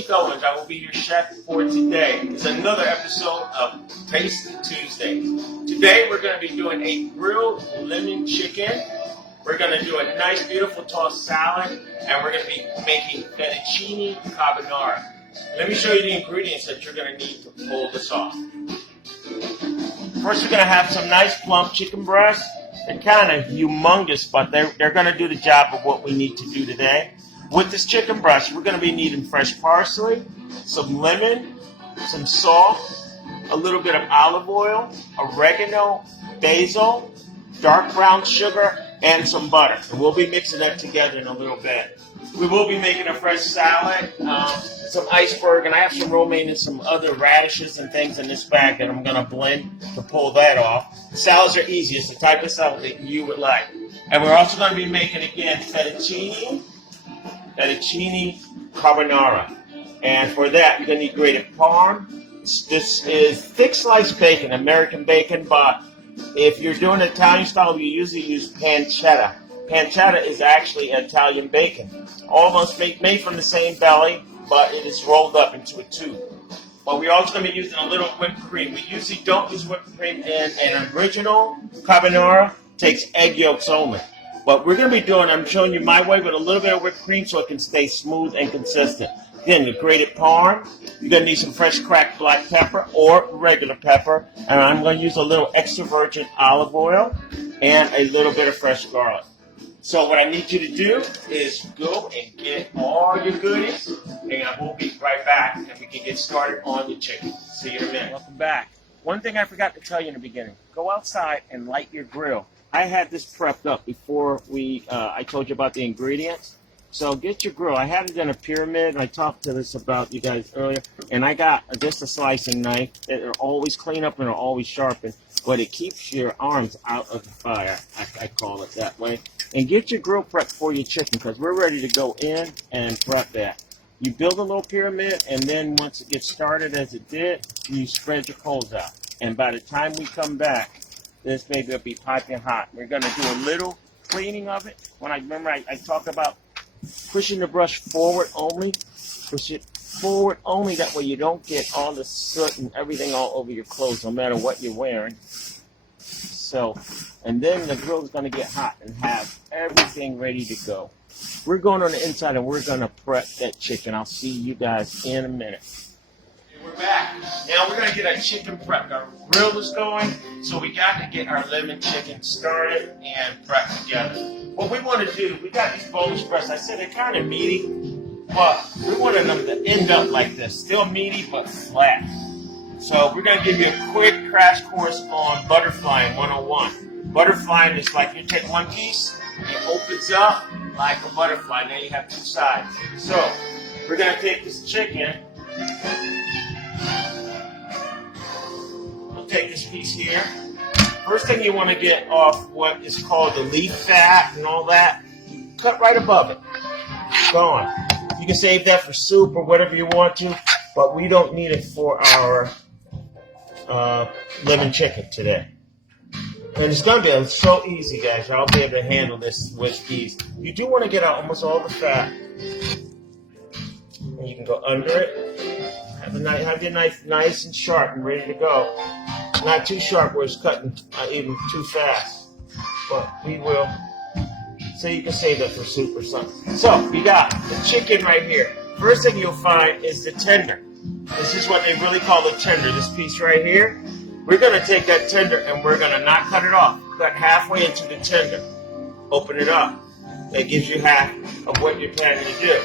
Keith Owens. I will be your chef for today. It's another episode of Tasty Tuesdays. Today we're going to be doing a grilled lemon chicken. We're going to do a nice, beautiful tossed salad, and we're going to be making fettuccine carbonara. Let me show you the ingredients that you're going to need to pull this off. First, we're going to have some nice plump chicken breasts. They're kind of humongous, but they're going to do the job of what we need to do today. With this chicken breast, we're going to be needing fresh parsley, some lemon, some salt, a little bit of olive oil, oregano, basil, dark brown sugar, and some butter. And we'll be mixing that together in a little bit. We will be making a fresh salad, some iceberg, and I have some romaine and some other radishes and things in this bag that I'm going to blend to pull that off. Salads are easy. It's the type of salad that you would like. And we're also going to be making, again, fettuccine carbonara. And for that, you're going to need grated parm. This is thick sliced bacon, American bacon, but if you're doing Italian style, you usually use pancetta. Pancetta is actually Italian bacon, almost made from the same belly, but it is rolled up into a tube. But we're also going to be using a little whipped cream. We usually don't use whipped cream in an original carbonara. It takes egg yolks only. But we're going to be doing, I'm showing you my way with a little bit of whipped cream so it can stay smooth and consistent. Then the grated parm. You're going to need some fresh cracked black pepper or regular pepper. And I'm going to use a little extra virgin olive oil and a little bit of fresh garlic. So what I need you to do is go and get all your goodies, and we'll be right back, and we can get started on the chicken. See you in a minute. Welcome back. One thing I forgot to tell you in the beginning, go outside and light your grill. I had this prepped up before I told you about the ingredients. So get your grill. I had it in a pyramid. I talked to this about you guys earlier, and I got just a slicing knife. It'll always clean up and it'll always sharpen, but it keeps your arms out of the fire. I call it that way. And get your grill prepped for your chicken because we're ready to go in and prep that. You build a little pyramid, and then once it gets started as it did, you spread your coals out. And by the time we come back, this baby will be piping hot. We're going to do a little cleaning of it. When I talked about pushing the brush forward only. Push it forward only. That way you don't get all the soot and everything all over your clothes, no matter what you're wearing. So, and then the grill is going to get hot and have everything ready to go. We're going on the inside and we're going to prep that chicken. I'll see you guys in a minute. Okay, we're back. Now we're going to get our chicken prepped. Our grill is going, so we got to get our lemon chicken started and prepped together. What we want to do, we got these boneless breasts. I said they're kind of meaty, but we wanted them to end up like this. Still meaty, but flat. So we're going to give you a quick crash course on butterflying 101. Butterflying is like you take one piece, it opens up like a butterfly. Now you have two sides. So we're going to take this chicken. We'll take this piece here. First thing you want to get off what is called the leaf fat and all that. Cut right above it. Gone. You can save that for soup or whatever you want to, but we don't need it for our lemon chicken today. And it's going to be so easy, guys. Y'all be able to handle this with ease. You do want to get out almost all the fat. And you can go under it. Have your knife nice and sharp and ready to go. Not too sharp where it's cutting even too fast. But we will. So you can save that for soup or something. So you got the chicken right here. First thing you'll find is the tender. This is what they really call the tender. This piece right here. We're going to take that tender and we're going to not cut it off. Cut halfway into the tender. Open it up. That gives you half of what you're planning to do.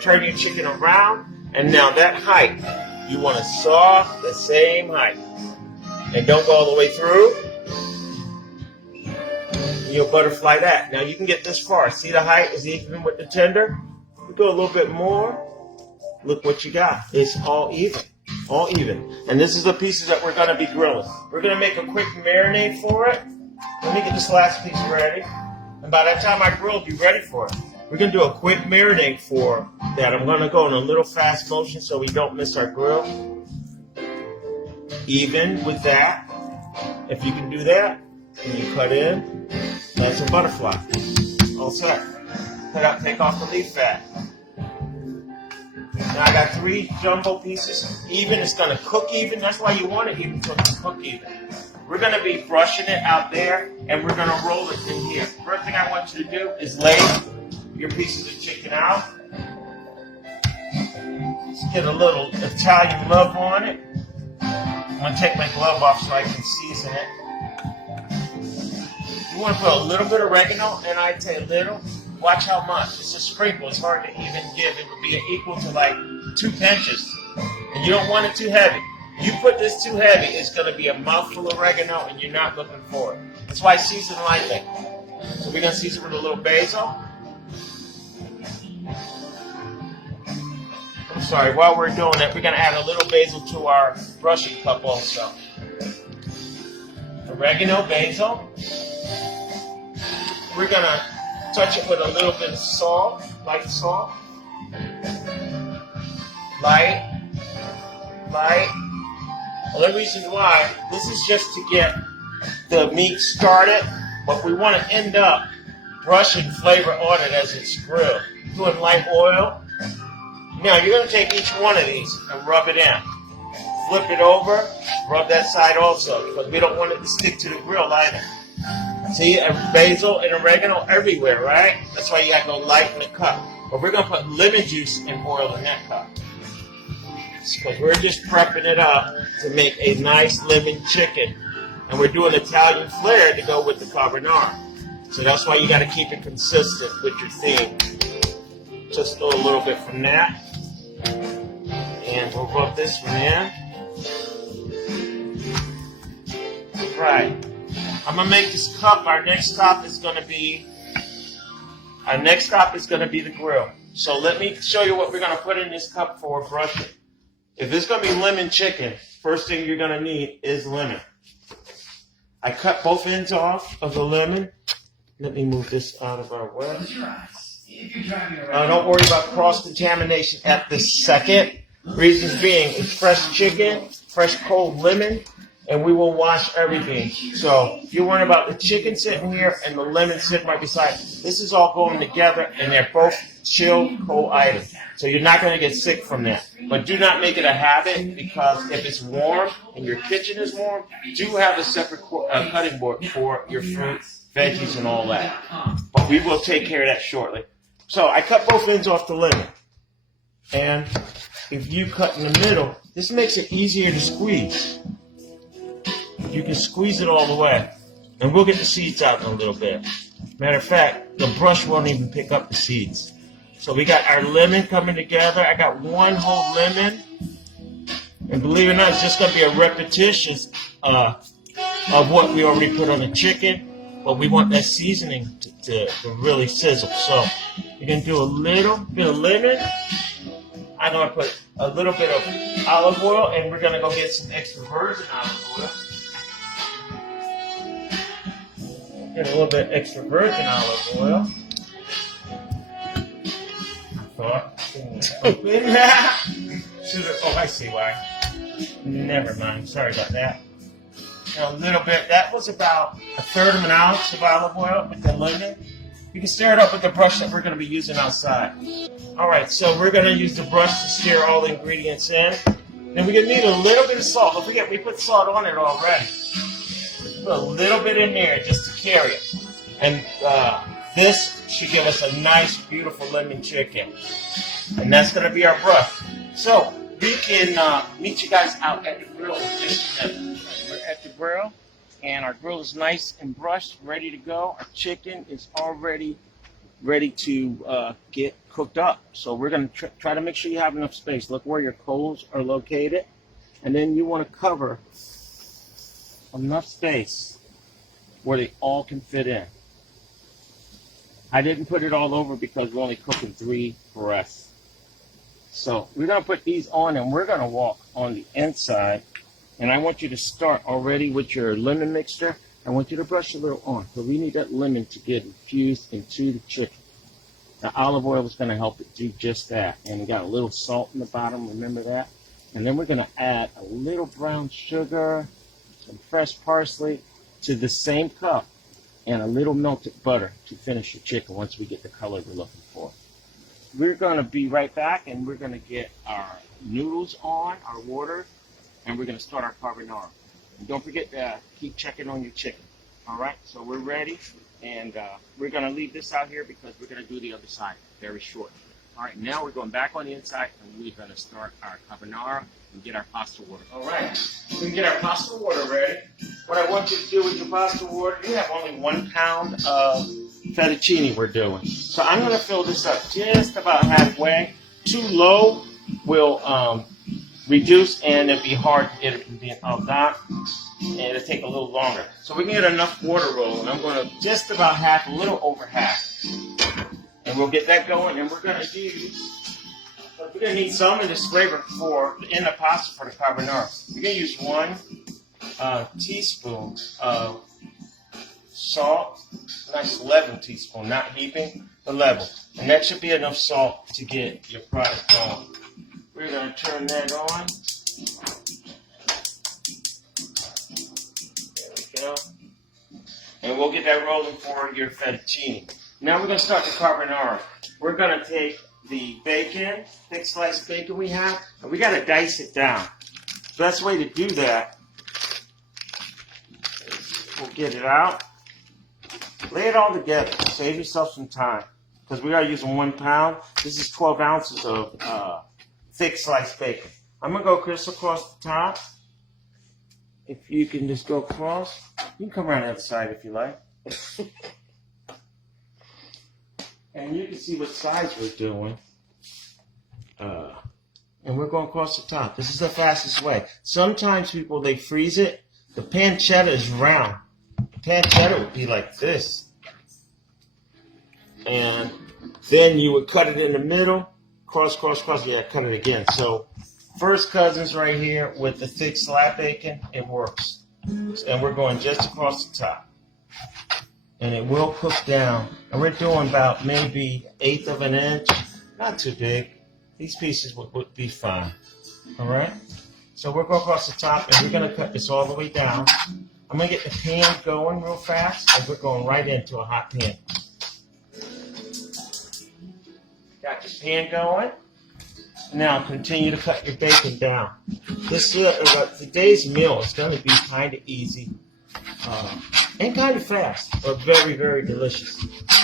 Turn your chicken around. And now that height, you want to saw the same height. And don't go all the way through. You'll butterfly that. Now you can get this far. See the height is even with the tender? You go a little bit more. Look what you got. It's all even. All even. And this is the pieces that we're going to be grilling. We're going to make a quick marinade for it. Let me get this last piece ready. And by that time I grill, be ready for it. We're going to do a quick marinade for that. I'm going to go in a little fast motion so we don't miss our grill. Even with that. If you can do that, and you cut in, that's a butterfly. All set. Cut out, take off the leaf fat. Now I got 3 jumbo pieces. Even, it's gonna cook even. That's why you want it even so it can cook even. We're gonna be brushing it out there, and we're gonna roll it in here. First thing I want you to do is lay your pieces of chicken out. Let's get a little Italian love on it. I'm gonna take my glove off so I can season it. You want to put a little bit of oregano, and I'd say a little. Watch how much. It's a sprinkle. It's hard to even give. It would be equal to like 2 pinches. And you don't want it too heavy. You put this too heavy, it's going to be a mouthful of oregano, and you're not looking for it. That's why I season lightly. So we're going to season with a little basil. I'm sorry, while we're doing it, we're going to add a little basil to our brushing cup also. Oregano, basil. We're going to touch it with a little bit of salt, light salt. Light. The only reason why, this is just to get the meat started, but we want to end up brushing flavor on it as it's grilled. Doing light oil. Now you're going to take each one of these and rub it in. Flip it over, rub that side also, because we don't want it to stick to the grill either. See, basil and oregano everywhere, right? That's why you got to go light in the cup. But we're going to put lemon juice and oil in that cup. Because we're just prepping it up to make a nice lemon chicken. And we're doing Italian flair to go with the carbonara. So that's why you got to keep it consistent with your theme. Just go a little bit from that. And we'll rub this one in. Right. I'm going to make this cup, our next stop is going to be the grill. So let me show you what we're going to put in this cup for brushing. If it's going to be lemon chicken, first thing you're going to need is lemon. I cut both ends off of the lemon. Let me move this out of our way. Don't worry about cross-contamination at this second. Reasons being, it's fresh chicken, fresh cold lemon, and we will wash everything. So if you're worrying about the chicken sitting here and the lemon sitting right beside it, this is all going together, and they're both chilled, cold items. So you're not going to get sick from that. But do not make it a habit, because if it's warm and your kitchen is warm, do have a separate cutting board for your fruit, veggies, and all that. But we will take care of that shortly. So I cut both ends off the lemon. And if you cut in the middle, this makes it easier to squeeze. You can squeeze it all the way. And we'll get the seeds out in a little bit. Matter of fact, the brush won't even pick up the seeds. So we got our lemon coming together. I got 1 whole lemon. And believe it or not, it's just going to be a repetition of what we already put on the chicken. But we want that seasoning to really sizzle. So you're going to do a little bit of lemon. I'm going to put a little bit of olive oil. And we're going to go get some extra virgin olive oil. Get a little bit extra virgin olive oil. Oh, I see why. Never mind. Sorry about that. Now, a little bit. That was about 1/3 of an ounce of olive oil with the lemon. You can stir it up with the brush that we're going to be using outside. All right, so we're going to use the brush to stir all the ingredients in. Then we're going to need a little bit of salt. Don't forget, we put salt on it already. Put a little bit in there just to carry it. And this should give us a nice, beautiful lemon chicken. And that's going to be our brush. So we can meet you guys out at the grill in just a minute. We're at the grill, and our grill is nice and brushed, ready to go. Our chicken is already ready to get cooked up. So we're going to try to make sure you have enough space. Look where your coals are located. And then you want to cover enough space where they all can fit in. I didn't put it all over because we're only cooking 3 breasts. So we're going to put these on, and we're going to walk on the inside. And I want you to start already with your lemon mixture. I want you to brush a little on. So we need that lemon to get infused into the chicken. The olive oil is going to help it do just that. And we got a little salt in the bottom, remember that? And then we're going to add a little brown sugar, some fresh parsley to the same cup, and a little melted butter to finish your chicken once we get the color we're looking for. we're going to be right back, and we're going to get our noodles on, our water, and we're going to start our carbonara. And don't forget to keep checking on your chicken. All right, so we're ready, and we're going to leave this out here because we're going to do the other side very short. All right, now we're going back on the inside, and we're going to start our carbonara and get our pasta water. All right, we can get our pasta water ready. What I want you to do with your pasta water, you have only 1 pound of fettuccine we're doing. So I'm going to fill this up just about halfway. Too low will reduce, and it'll be hard to get it from being all down, and it'll take a little longer. So we can get enough water roll, and I'm going to just about half, a little over half. And we'll get that going, and we're going to need some of this flavor in the pasta for the carbonara. We're going to use 1 teaspoon of salt, nice level teaspoon, not heaping, but level. And that should be enough salt to get your product going. We're going to turn that on. There we go. And we'll get that rolling for your fettuccine. Now we're going to start the carbonara. We're going to take the bacon, thick sliced bacon we have, and we got to dice it down. The best way to do that is we'll get it out, lay it all together, save yourself some time, because we are using 1 pound. This is 12 ounces of thick sliced bacon. I'm going to go crisscross the top. If you can just go across, you can come around the other side if you like. And you can see what size we're doing. And we're going across the top. This is the fastest way. Sometimes people, they freeze it. The pancetta is round. The pancetta would be like this. And then you would cut it in the middle. Cross, cross, cross. Yeah, cut it again. So first cousins right here with the thick slab bacon, it works. And we're going just across the top. And it will cook down. And we're doing about maybe 1/8 of an inch. Not too big. These pieces would be fine. All right? So we're going across the top, and we're going to cut this all the way down. I'm going to get the pan going real fast, and we're going right into a hot pan. Got your pan going. Now continue to cut your bacon down. Today's meal is going to be kind of easy. And kind of fast, but very, very delicious.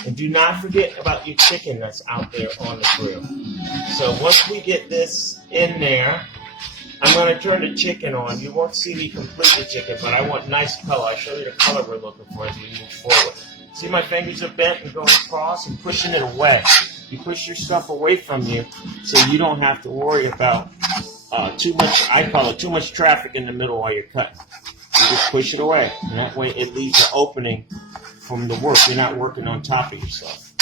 And do not forget about your chicken that's out there on the grill. So once we get this in there, I'm going to turn the chicken on. You won't see me complete the chicken, but I want nice color. I'll show you the color we're looking for as we move forward. See, my fingers are bent and going across and pushing it away. You push your stuff away from you so you don't have to worry about too much, I call it too much traffic in the middle while you're cutting. You just push it away, and that way it leaves an opening from the work. You're not working on top of yourself.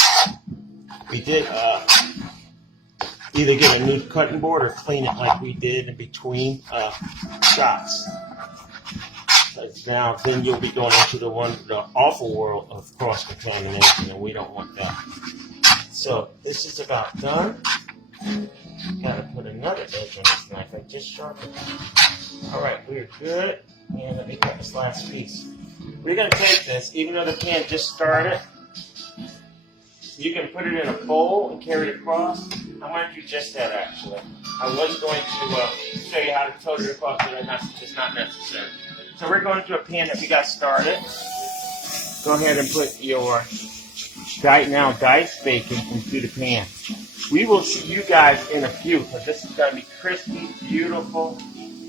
We did either get a new cutting board or clean it like we did in between shots. Now, then you'll be going into the awful world of cross-contamination, and we don't want that. So this is about done. Gotta put another edge on this knife. I just sharpened it. All right, we're good. And let me cut this last piece. We're going to take this, even though the pan just started, you can put it in a bowl and carry it across. I want to do just that, actually. I was going to show you how to tote it across, but it's not necessary. So we're going to a pan that we got started. Go ahead and put your diced bacon into the pan. We will see you guys in a few, because this is going to be crispy, beautiful,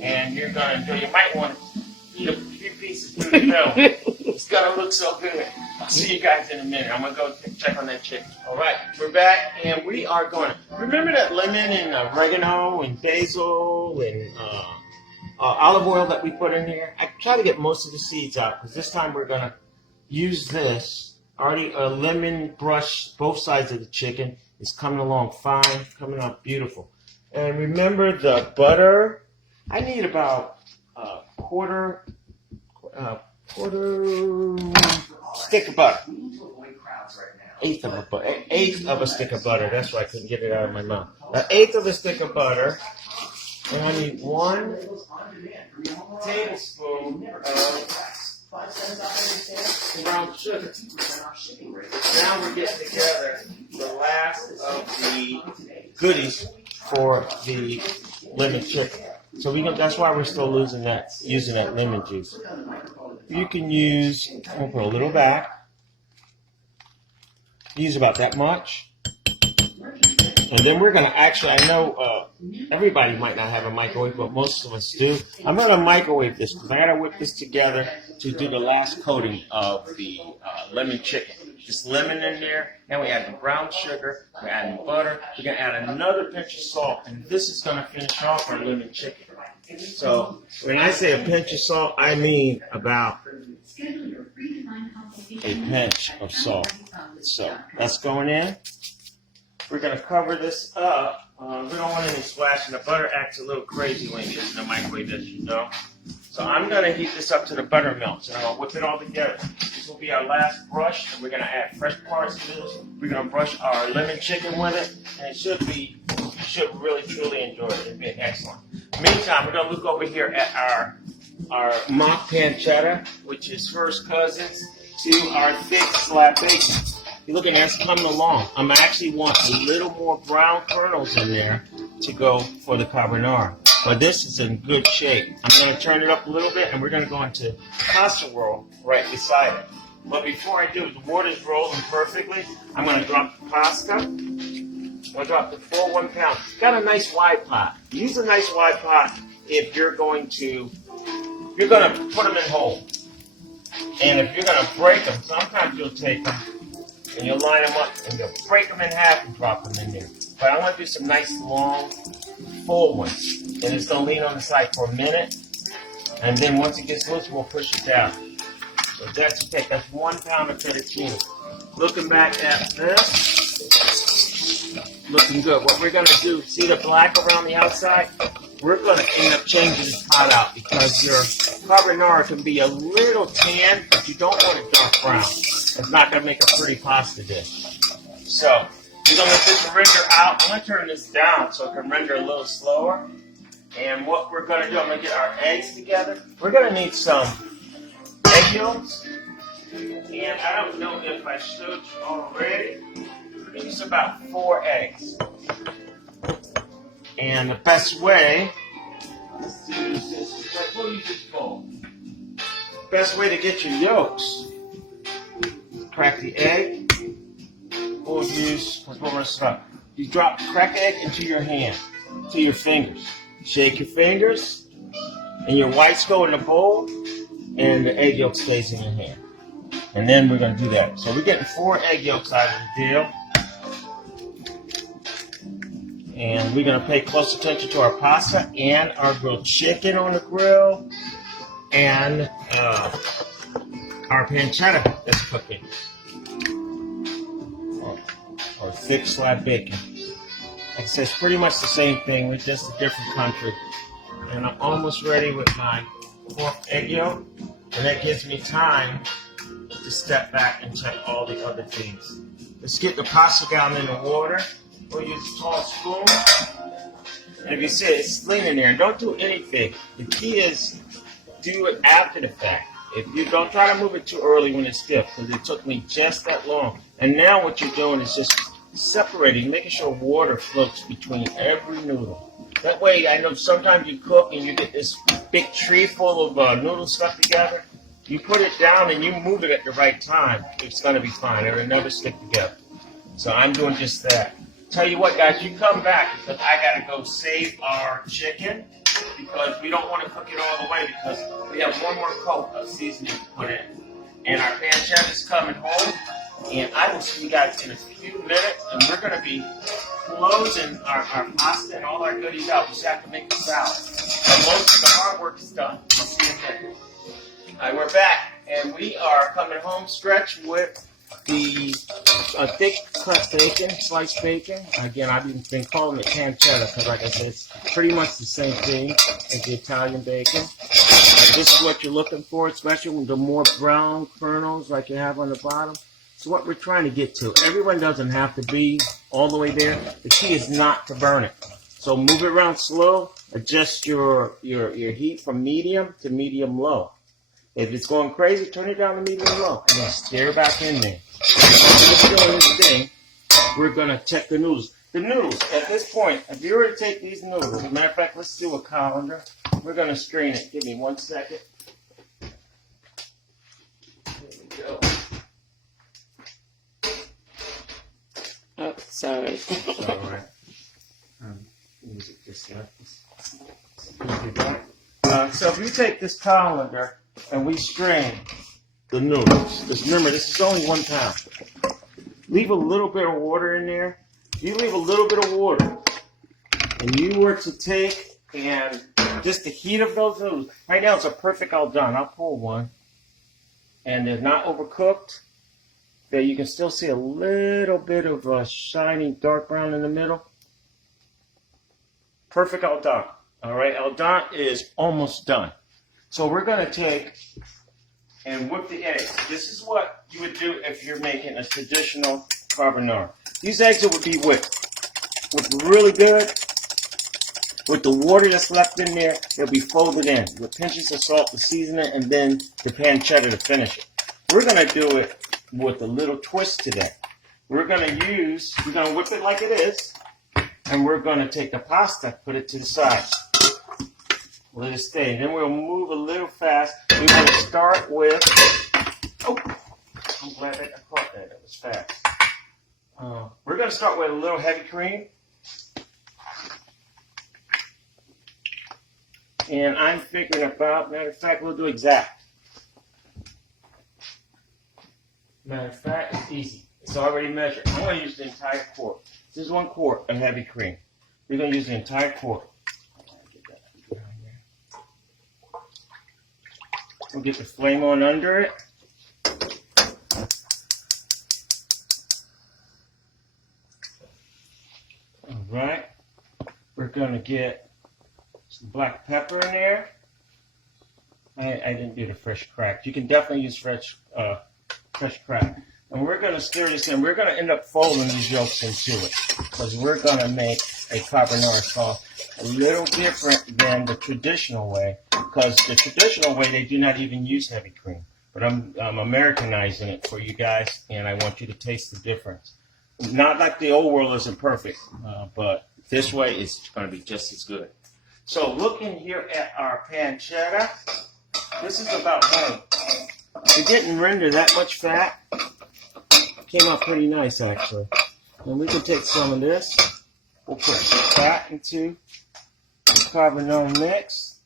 and you're going to enjoy. You might want to eat a few pieces through the film. It's going to look so good. I'll see you guys in a minute. I'm going to go check on that chicken. All right, we're back, and we are going to, remember that lemon and oregano and basil and olive oil that we put in here? I try to get most of the seeds out, because this time we're going to use this. Already a lemon brush both sides of the chicken. It's coming along fine, coming out beautiful. And remember the butter. I need about a quarter stick of butter. Eighth of a stick of butter. That's why I couldn't get it out of my mouth. An eighth of a stick of butter. And I need 1 tablespoon of brown sugar. Now we're getting together the last of the goodies for the lemon chicken. So that's why we're still using that lemon juice. You can use, we'll put a little back. Use about that much. And then we're going to actually, I know everybody might not have a microwave, but most of us do. I'm going to microwave this because I got to whip this together to do the last coating of the lemon chicken. Just lemon in there. Now we add the brown sugar. We're adding butter. We're going to add another pinch of salt. And this is going to finish off our lemon chicken. So when I say a pinch of salt, I mean about a pinch of salt. So that's going in. We're going to cover this up. We don't want any splashing. The butter acts a little crazy when it gets in the microwave, as you know. So I'm going to heat this up to the butter melts, and I'm going to whip it all together. This will be our last brush, and we're going to add fresh parsley to this. We're going to brush our lemon chicken with it, and you should really, truly enjoy it. It'll be excellent. Meantime, we're going to look over here at our mock pancetta, which is first cousins to our thick slab bacon. You're looking at it's coming along. I'm actually want a little more brown kernels in there to go for the carbonara. But this is in good shape. I'm going to turn it up a little bit, and we're going to go into casserole right beside it. But before I do, the water's rolling perfectly. I'm going to drop the pasta. I'm going to drop the full 1 pound. Got a nice wide pot. Use a nice wide pot if you're going to put them in whole. And if you're going to break them, sometimes you'll take them and you'll line them up and you'll break them in half and drop them in there. But I want to do some nice long, full ones. And it's going to lean on the side for a minute. And then once it gets loose, we'll push it down. So that's okay. That's 1 pound of fettuccine. Looking back at this, looking good. What we're going to do, see the black around the outside? We're going to end up changing this pot out because your carbonara can be a little tan, but you don't want it dark brown. It's not going to make a pretty pasta dish. So we're going to let this render out. I'm going to turn this down so it can render a little slower. And what we're going to do, I'm going to get our eggs together. We're going to need some egg yolks. And I don't know if I showed you already. We're going to use about 4 eggs. And the best way, let's do this. We'll use this bowl. Best way to get your yolks, crack the egg. We'll use, because we're going to start. You crack the egg into your hand, to your fingers. Shake your fingers, and your whites go in the bowl, and the egg yolk stays in your hand. And then we're going to do that. So we're getting 4 egg yolks out of the deal. And we're going to pay close attention to our pasta and our grilled chicken on the grill and our pancetta that's cooking. Or thick slab bacon. Like I said, it's pretty much the same thing. We're just a different country. And I'm almost ready with my 4th egg yolk. And that gives me time to step back and check all the other things. Let's get the pasta down in the water. We'll use a tall spoon. And if you see it, it's leaning there. Don't do anything. The key is do it after the fact. If you don't try to move it too early when it's stiff, because it took me just that long. And now what you're doing is just separating, making sure water floats between every noodle. That way, I know sometimes you cook and you get this big tree full of noodles stuck together. You put it down and you move it at the right time. It's going to be fine. It'll never stick together. So I'm doing just that. Tell you what, guys, you come back because I got to go save our chicken because we don't want to cook it all the way because we have one more coat of seasoning to put in. And our pancetta is coming home. And I will see you guys in a few minutes. And we're going to be closing our pasta and all our goodies out. We just have to make the salad. But most of the hard work is done. I'll see you in a minute. All right, we're back. And we are coming home stretch with the thick cut bacon, sliced bacon. Again, I've been calling it pancetta because, like I said, it's pretty much the same thing as the Italian bacon. This is what you're looking for, especially with the more brown kernels like you have on the bottom. It's what we're trying to get to. Everyone doesn't have to be all the way there. The key is not to burn it. So move it around slow. Adjust your heat from medium to medium low. If it's going crazy, turn it down to medium low and then stir back in there. Just doing this thing, we're going to check the noodles. The noodles, at this point, if you were to take these noodles, as a matter of fact, let's do a colander. We're going to strain it. Give me 1 second. There we go. Oh, sorry. It's all right. Music just left. So if you take this colander and we strain the noodles, just remember this is only 1 pound. Leave a little bit of water in there. You leave a little bit of water, and you were to take and just the heat of those noodles. Right now it's a perfect al dente. I'll pull one, and they're not overcooked. There you can still see a little bit of a shiny dark brown in the middle. Perfect al dente. All right, al dente is almost done. So we're going to take and whip the eggs. This is what you would do if you're making a traditional carbonara. These eggs would be whipped really good. With the water that's left in there, they'll be folded in with pinches of salt to season it, and then the pancetta to finish it. We're going to do it with a little twist today. We're going to whip it like it is, and we're going to take the pasta, put it to the side. Let it stay. And then we'll move a little fast. We're going to start with, oh, I'm glad that I caught that. That was fast. We're going to start with a little heavy cream. And I'm figuring about, matter of fact, we'll do exact. Matter of fact, it's easy. It's already measured. I'm going to use the entire quart. This is 1 quart of heavy cream. We're going to use the entire quart. We'll get the flame on under it. All right. We're going to get some black pepper in there. I didn't do the fresh cracked. You can definitely use fresh cracked. And we're going to stir this in. We're going to end up folding these yolks into it because we're going to make a carbonara sauce a little different than the traditional way, because the traditional way they do not even use heavy cream. But I'm Americanizing it for you guys, and I want you to taste the difference. Not like the old world isn't perfect, but this way it's going to be just as good. So looking here at our pancetta, this is about done. It didn't render that much fat. Came out pretty nice, actually. And we can take some of this. We'll put fat into the carbonara mix.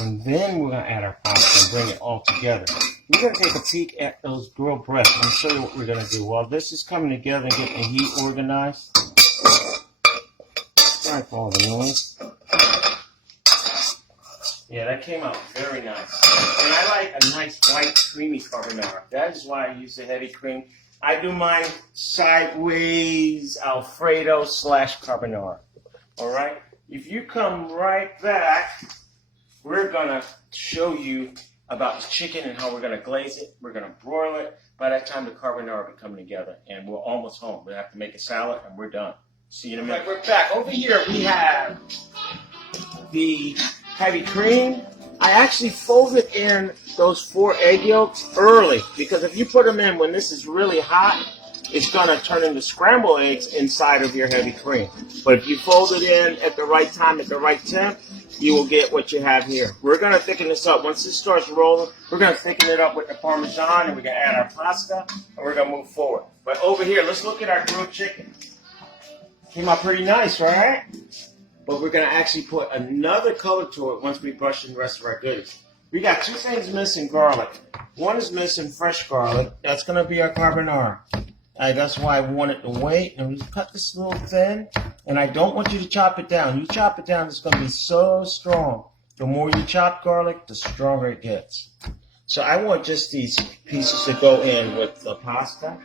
And then we're going to add our pasta and bring it all together. We're going to take a peek at those grilled breasts and show you what we're going to do. While this is coming together and getting the heat organized. Sorry for all the noise. Yeah, that came out very nice. And I like a nice white creamy carbonara. That is why I use the heavy cream. I do mine sideways Alfredo / carbonara. All right? If you come right back, we're going to show you about the chicken and how we're going to glaze it. We're going to broil it. By that time, the carbonara will be coming together, and we're almost home. We have to make a salad, and we're done. See you in a minute. We're back. Over here, we have the heavy cream. I actually folded in those 4 egg yolks early, because if you put them in when this is really hot, it's going to turn into scrambled eggs inside of your heavy cream. But if you fold it in at the right time, at the right temp, you will get what you have here. We're going to thicken this up. Once this starts rolling, we're going to thicken it up with the Parmesan, and we're going to add our pasta, and we're going to move forward. But over here, let's look at our grilled chicken. Came out pretty nice, right? But we're going to actually put another color to it once we brush in the rest of our goodies. We got 2 things missing garlic. One is missing fresh garlic. That's going to be our carbonara. That's why I wanted to wait. And we cut this a little thin. And I don't want you to chop it down. You chop it down, it's going to be so strong. The more you chop garlic, the stronger it gets. So I want just these pieces to go in with the pasta.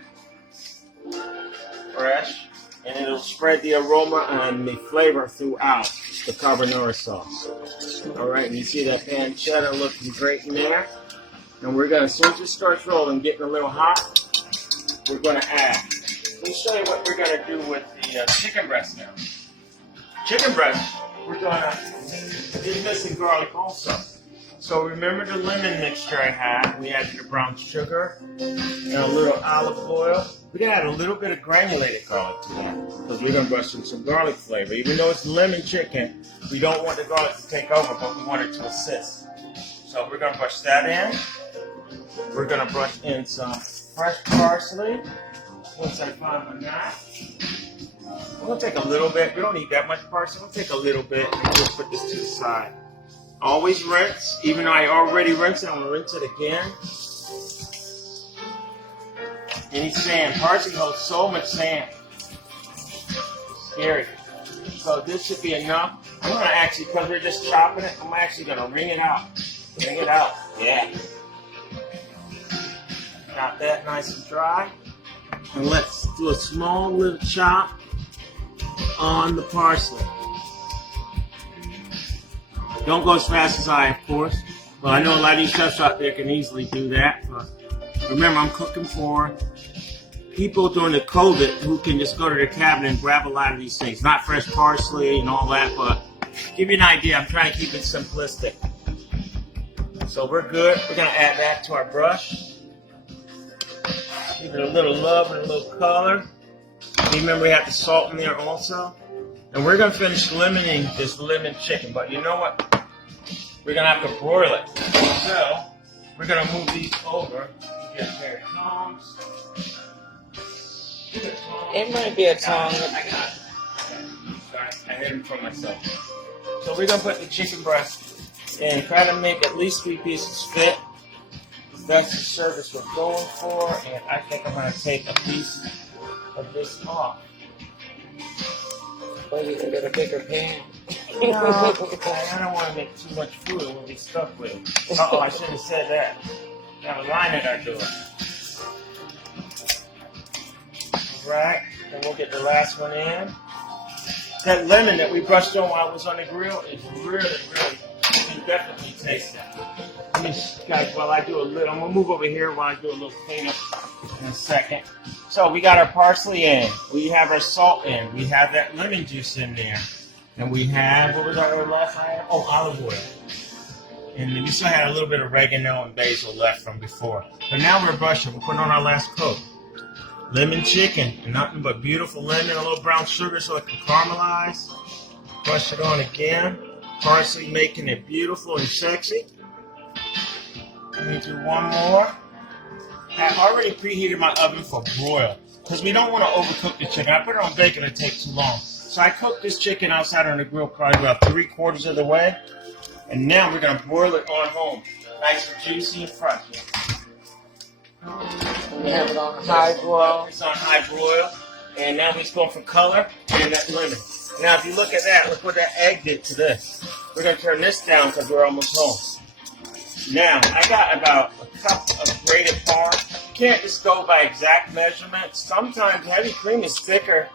Fresh. And it'll spread the aroma and the flavor throughout the carbonara sauce. All right, and you see that pancetta looking great in there. And we're going to, as soon as it starts rolling, getting a little hot, we're going to add. Let me show you what we're going to do with the chicken breast now. Chicken breast, we're going to, it's missing garlic also. So remember the lemon mixture I had? We added the brown sugar and a little olive oil. We're going to add a little bit of granulated garlic to that because we're going to brush in some garlic flavor. Even though it's lemon chicken, we don't want the garlic to take over, but we want it to assist. So we're going to brush that in. We're going to brush in some fresh parsley. Once I find my knife. We're going to take a little bit. We don't need that much parsley. We'll take a little bit and we'll put this to the side. Always rinse. Even though I already rinsed it, I'm going to rinse it again. Any sand. Parsley holds so much sand. Scary. So this should be enough. I'm going to actually, because we're just chopping it, I'm actually going to wring it out. Wring it out. Yeah. Got that nice and dry. And let's do a small little chop on the parsley. Don't go as fast as I, of course. Well, I know a lot of these chefs out there can easily do that. But remember, I'm cooking for people during the COVID who can just go to their cabinet and grab a lot of these things. Not fresh parsley and all that, but give you an idea. I'm trying to keep it simplistic. So we're good. We're going to add that to our brush. Give it a little love and a little color. Remember, we have the salt in there also. And we're going to finish lemoning this lemon chicken. But you know what? We're going to have to broil it. So we're going to move these over. Get a pair of tongs. It might be a tongue. I got it. Sorry, I hid them from myself. So we're going to put the chicken breast and try to make at least 3 pieces fit. That's the service we're going for, and I think I'm going to take a piece of this off. Or you can get a bigger pan. No, I don't want to make too much food. We'll be stuck with it. Uh-oh, I shouldn't have said that. We have a line at our door. All right, and we'll get the last one in. That lemon that we brushed on while it was on the grill is really, you can definitely taste that. Let me, guys, while I do a little, I'm going to move over here while I do a little cleanup in a second. So we got our parsley in. We have our salt in. We have that lemon juice in there. And we have, what was our last item? Oh, olive oil. And we still had a little bit of oregano and basil left from before. But now we're brushing. We're putting on our last coat. Lemon chicken. And nothing but beautiful lemon, a little brown sugar so it can caramelize. Brush it on again. Parsley making it beautiful and sexy. Let me do one more. I already preheated my oven for broil because we don't want to overcook the chicken. I put it on bacon, it'll take too long. So I cooked this chicken outside on the grill probably about 3/4 of the way. And now we're going to broil it on home. Nice and juicy and fresh. We have it on high broil. It's on high broil. And now he's going for color and that lemon. Now if you look at that, look what that egg did to this. We're going to turn this down because we're almost home. Now, I got about a cup of grated parm. You can't just go by exact measurements. Sometimes heavy cream is thicker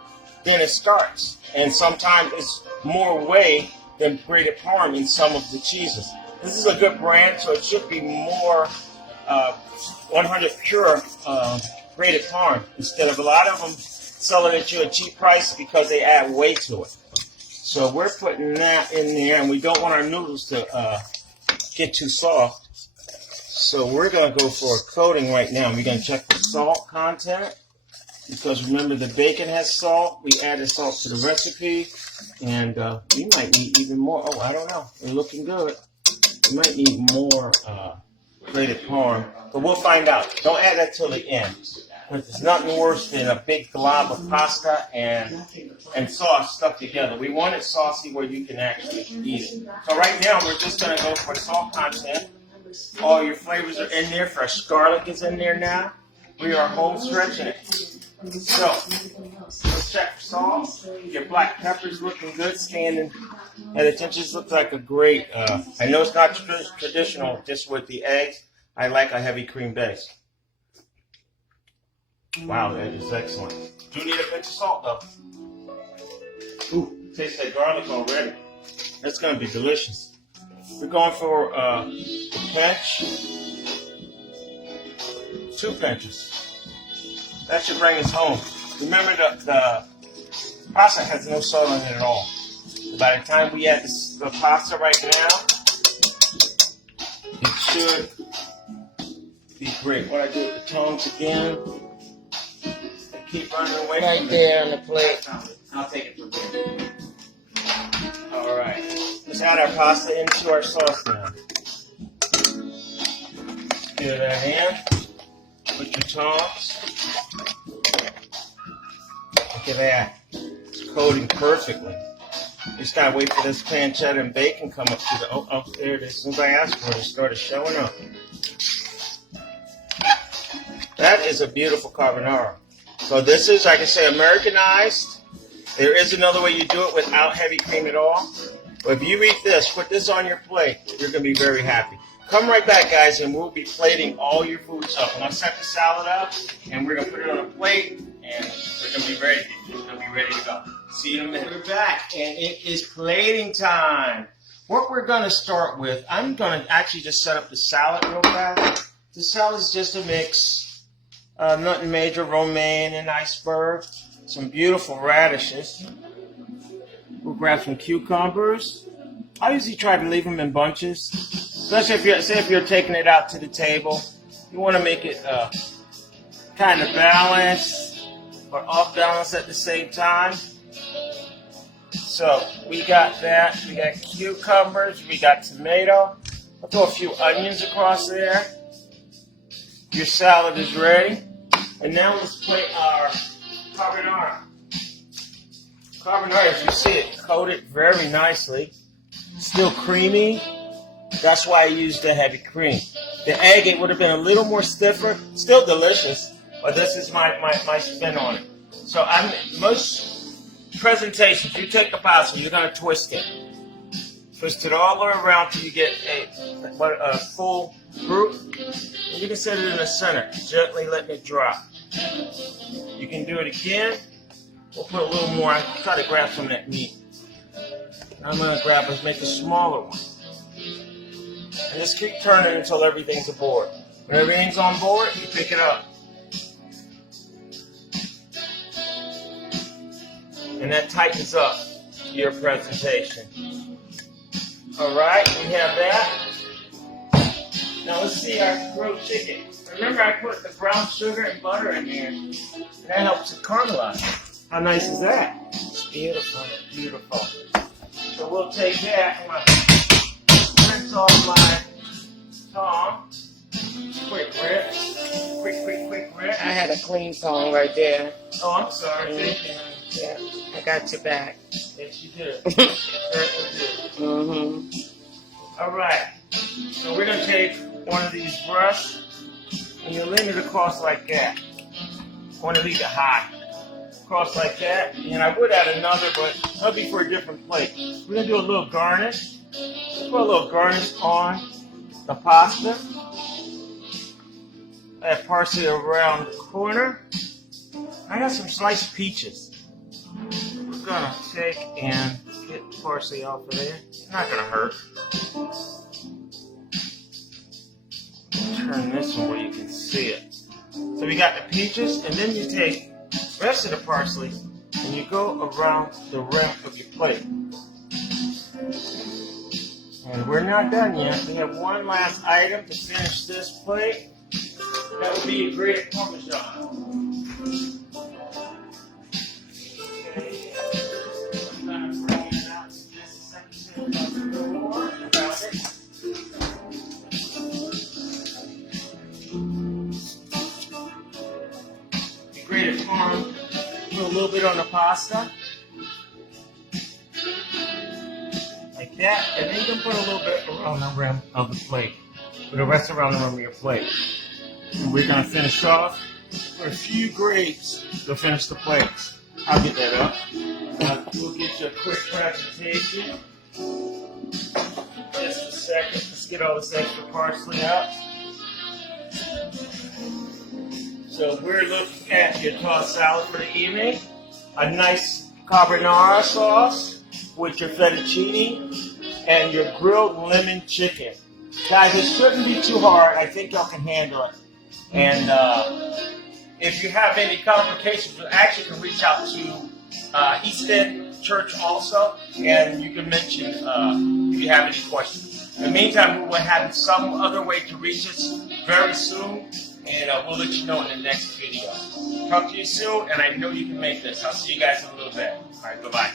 than it starts. And sometimes it's more whey than grated parm in some of the cheeses. This is a good brand, so it should be more 100 pure grated parm instead of a lot of them selling it at you at a cheap price because they add whey to it. So we're putting that in there, and we don't want our noodles to get too soft. So we're going to go for a coating right now. We're going to check the salt content because remember the bacon has salt. We added salt to the recipe, and we might need even more. Oh, I don't know. They're looking good. We might need more grated parm, but we'll find out. Don't add that till the end because there's nothing worse than a big glob of pasta and sauce stuck together. We want it saucy where you can actually eat it. So right now we're just going to go for salt content. All your flavors are in there. Fresh garlic is in there now. We are home stretching it. So let's check for salt. Your black pepper's looking good, standing at attention. This looks like a great, I know it's not traditional just with the eggs. I like a heavy cream base. Wow, that is excellent. Do need a pinch of salt though. Ooh, taste that garlic already. That's going to be delicious. We're going for a pinch, 2 pinches. That should bring us home. Remember the pasta has no salt in it at all. By the time we add the pasta right now, should be great. What I do with the tongs again. Keep running away Right from there on the plate. I'll take it from here. All right. Let's add our pasta into our sauce now. Stir that in with your tongs. Look at that. It's coating perfectly. Just gotta wait for this pancetta and bacon come up to the. Oh, there it is. As soon as I asked for it, it started showing up. That is a beautiful carbonara. So this is, like I say, Americanized. There is another way you do it without heavy cream at all. But if you eat this, put this on your plate, you're going to be very happy. Come right back, guys, and we'll be plating all your foods up. I'm going to set the salad up, and we're going to put it on a plate, and we're going to be ready. It's going to be ready to go. See you in a minute. We're back, and it is plating time. What we're going to start with, I'm going to actually just set up the salad real fast. The salad is just a mix. Nothing major, romaine and iceberg. Some beautiful radishes. We'll grab some cucumbers. I usually try to leave them in bunches. Especially if you're taking it out to the table. You want to make it kind of balanced, but off balance at the same time. So we got that. We got cucumbers. We got tomato. I'll throw a few onions across there. Your salad is ready. And now let's plate our carbonara. Carbonara, as you see it, coated very nicely. Still creamy. That's why I used the heavy cream. The egg, it would have been a little more stiffer. Still delicious, but this is my spin on it. So most presentations, you take the pasta, you're going to twist it. Twist it all the way around till you get a full group. And you can set it in the center, gently letting it drop. You can do it again. We'll put a little more. I try to grab some of that meat. I'm going to make a smaller one. And just keep turning until everything's aboard. When everything's on board, you pick it up. And that tightens up your presentation. All right, we have that. Now let's see our grilled chicken. Remember, I put the brown sugar and butter in there. And that helps it caramelize. How nice is that? It's beautiful. Beautiful. So we'll take that. I'm going to rinse off my tong. Quick rip. Quick rip. I had a clean tong right there. Oh, I'm sorry. Thank you. Yeah, I got your back. Yes, you did. Certainly did. Mm-hmm. All right. So we're going to take one of these brushes. And you lean it across like that. I want to leave it high. Across like that. And I would add another, but that'll be for a different plate. We're going to do a little garnish. Put a little garnish on the pasta. Add parsley around the corner. I got some sliced peaches. We're going to take and get parsley off of there. It's not going to hurt. Turn this one where you can see it. So we got the peaches, and then you take the rest of the parsley and you go around the rim of your plate. And we're not done yet. We have one last item to finish this plate. That would be a grated Parmesan. Okay. I'm going to bring it out to just a second. About it. Grated parm, put a little bit on the pasta, like that, and then you can put a little bit around the rim of the plate, with the rest around the rim of your plate. And we're going to finish off with a few grapes to finish the plates. I'll get that up. We'll get you a quick presentation. Just a second. Let's get all this extra parsley up. So we're looking at your tossed salad for the evening. A nice carbonara sauce with your fettuccine and your grilled lemon chicken. Guys, it shouldn't be too hard. I think y'all can handle it. And if you have any complications, you actually can reach out to East End Church also, and you can mention if you have any questions. In the meantime, we will have some other way to reach us very soon, and we'll let you know in the next video. Talk to you soon, and I know you can make this. I'll see you guys in a little bit. All right, bye-bye.